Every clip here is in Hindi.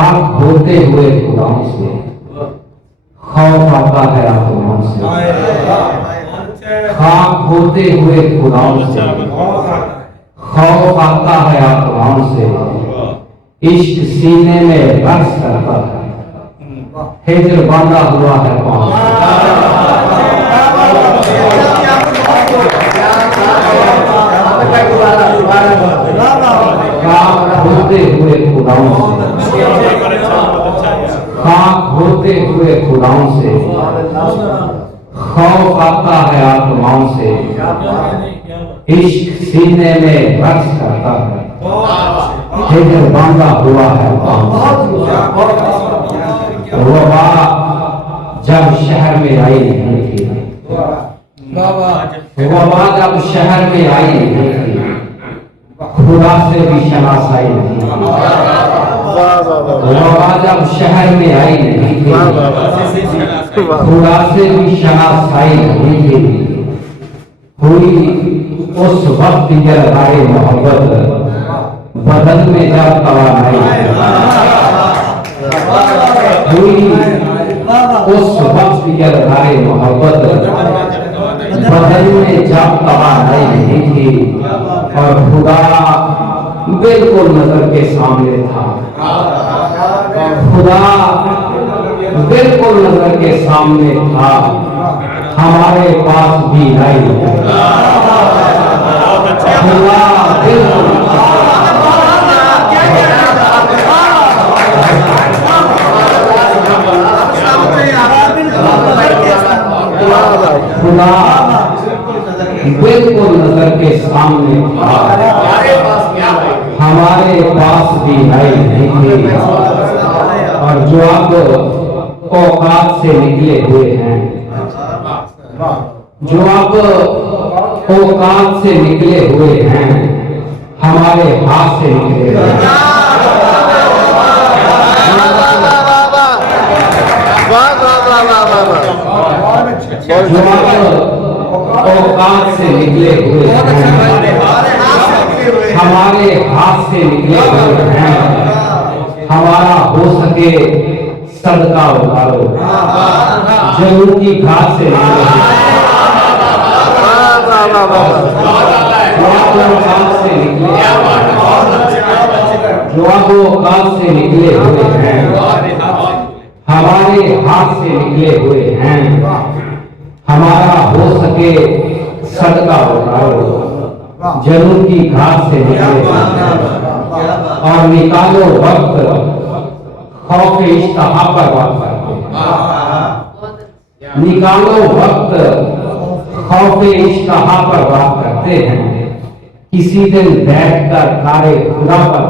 खाक होते हुए खुदाओं से खौफ आता है आत्माओं से। खाक होते हुए खुदाओं से खौफ आता है आत्माओं से। इश्क सीने में रक्स करता है, हिजर बांधा हुआ है पांव खाक होते हुए खुदाओं से, खाक होते हुए खुदाओं से खौफ आता है आत्माओं से। इश्क सीने में रक्स करता है, हिजर बांधा हुआ है वबा जब शहर में आई नहीं थी, वबा जब शहर में आई नहीं थी, खुदा से भी शनासाई नहीं थी। वबा जब शहर में आई नहीं थी, खुदा से भी शनासाई नहीं थी। हुई उस वक्त जलवाए मोहब्बत, बदन में जब तवानाई हुई। उस वक्त जलवाए मोहब्बत, बदन में जब तवानाई नहीं थी, और खुदा बिल्कुल नजर के सामने था। खुदा बिल्कुल नजर के सामने था, हमारे पास भी आई। खुदा बिल्कुल खुदा बिल्कुल नजर के सामने था, हमारे पास भी आई नहीं थी। और जो अब औकात से निकले हुए हैं, जो अब औकात से निकले हुए हैं, हमारे हाथ से निकले हुए हैं। जो औकात से निकले हुए हैं, हमारे हाथ से निकले हुए हैं। हमारा हो सके सदका उतारो, जरूर की घाट से निकले जो अब औकात से निकले हुए हैं, हमारे हाथ से निकले हुए हैं। हमारा हो सके सदका उतारो, जरूर की घाट से निकले और निकालो वक्त खौफ इश्तहा पर बात करते। निकालो वक्त खौफ इश्तहा पर बात करते हैं। किसी दिन बैठकर कारे खुदा पर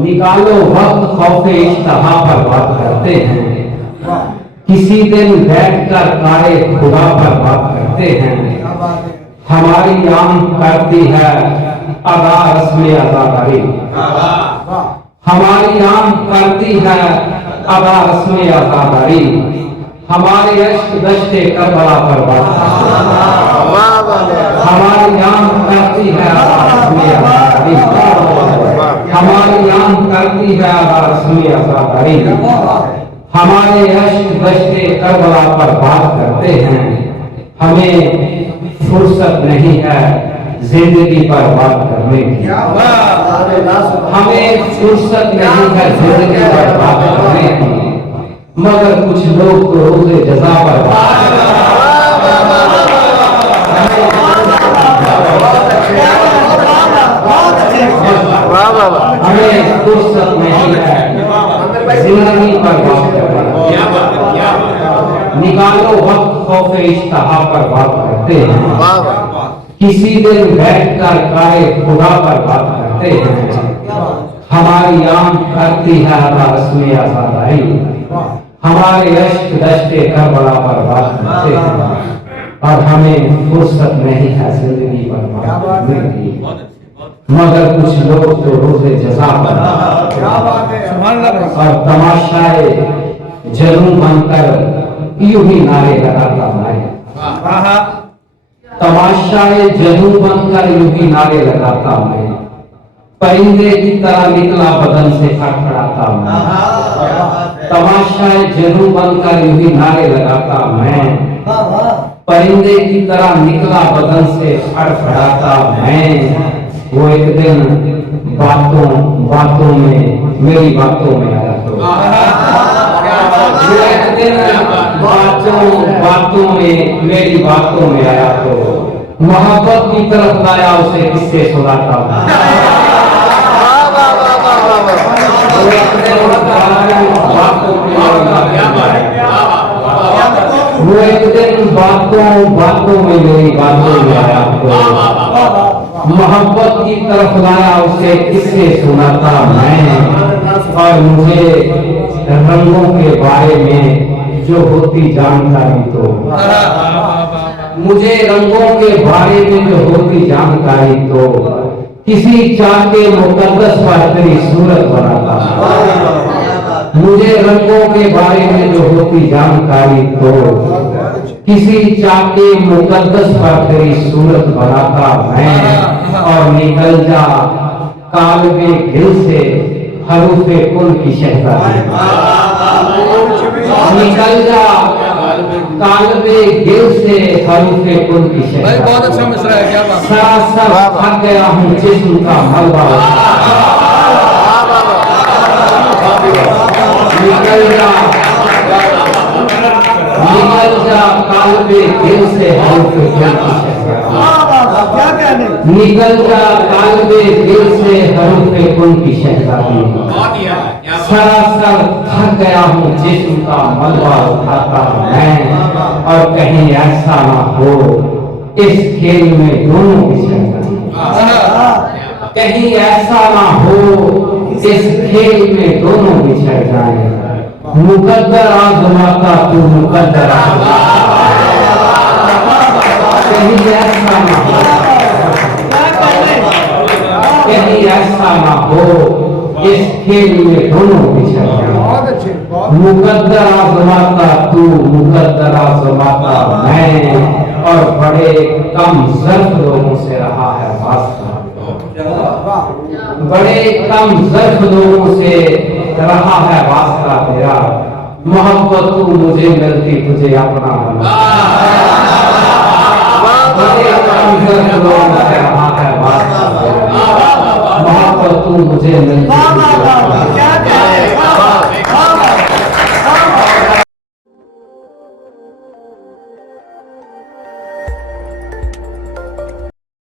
निकालो वक्त खौफ इश्तहा पर बात करते हैं। किसी दिन बैठकर कारे खुदा पर बात करते हैं। हमारी आंख करती है अदा रस्म अदाकारी, हमारी आंख करती है अदा रस्म अदाकारी। हमारे अश्क दश्ते करबला पर बात, हमारी आंख करती है अदा रस्म अदाकारी। हमारी आंख करती है अदा रस्म अदाकारी। हमारे अश्क दश्ते करबला पर बात करते हैं। हमें फुर्सत नहीं है जिंदगी पर बात करने की, हमें फुर्सत नहीं है जिंदगी पर बात करने की। मगर कुछ लोग तो रोज़े जज़ा पर हमें फुर्सत नहीं है जिंदगी पर बात करने की। निकालो वक्त खौफ इश्तहा पर बात करते हैं। किसी दिन बैठकर कारे खुदा पर बात करते हैं। हमारी आंख करती है रस्म आज़ादारी। हमारे अश्क दश्ते करबला पर बात करते हैं। और हमें फुर्सत नहीं है जिंदगी पर बात करने की। मगर कुछ लोग तो रोज़े जज़ा पर और तमाशाए जलूं बनकर यूं ही नारे लगाता मैं। तमाशाए जलूं बनकर यूं ही नारे लगाता मैं। परिंदे की तरह निकला बदन से फड़फड़ाता मैं, तमाशाए जनू बनकर यूं ही नारे लगाता मैं, परिंदे की तरह निकला बदन से फड़फड़ाता मैं। वो एक दिन बातों बातों में मेरी बातों में आया तो, वो एक दिन बातों बातों में मेरी बातों में आया तो, मोहब्बत की तरफ लाया उसे किससे सुनाता हूँ। वो एक दिन बातों बातों में मेरी बातों में आया तो, मोहब्बत की तरफ लाया उसे किससे सुनाता मैं। और मुझे रंगों के बारे में जो होती जानकारी तो, मुझे रंगों के बारे में जो होती जानकारी तो, किसी चाके मुकद्दस पर तेरी सूरत बनाता। मुझे रंगों के बारे में जो होती जानकारी तो, किसी चाके मुकद्दस पर तेरी सूरत बनाता मैं। और निकल जा काल्बे दिल से हरूफे कुल की शहजादी, निकल जा काल्बे दिल से हरूफे कुल की शहजादी। बहुत अच्छा मिसरा है, क्या बात। सरासर थक गया हूँ जिस्म का मलबा, निकल जा काल्बे दिल से हरूफे कुल की शहजादी, निकल जा काल्बे दिल से हरूफे कुल की शहजादी। सरासर थक गया हूँ जिस्म का मलबा उठाता मैं, और कहीं ऐसा ना हो इस खेल में दोनों बिछड़ जाए, कहीं ऐसा ना हो इस खेल में दोनों बिछड़ जाए। मुकद्दर आजमाता तू मुकद्दर आजमाता, कहीं ऐसा ना हो, कहीं ऐसा ना हो इस खेल में दोनों बिछड़ जाए। मुकद्दर आजमाता तू मुकद्दर आजमाता मैं, और बड़े कम ज़र्फ लोगों से रहा है वास्ता, बड़े कम ज़र्फ लोगों से रहा है वास्ता तेरा। मोहब्बत तू मुझे मिलती तुझे अपना बना, बड़े कम ज़र्फ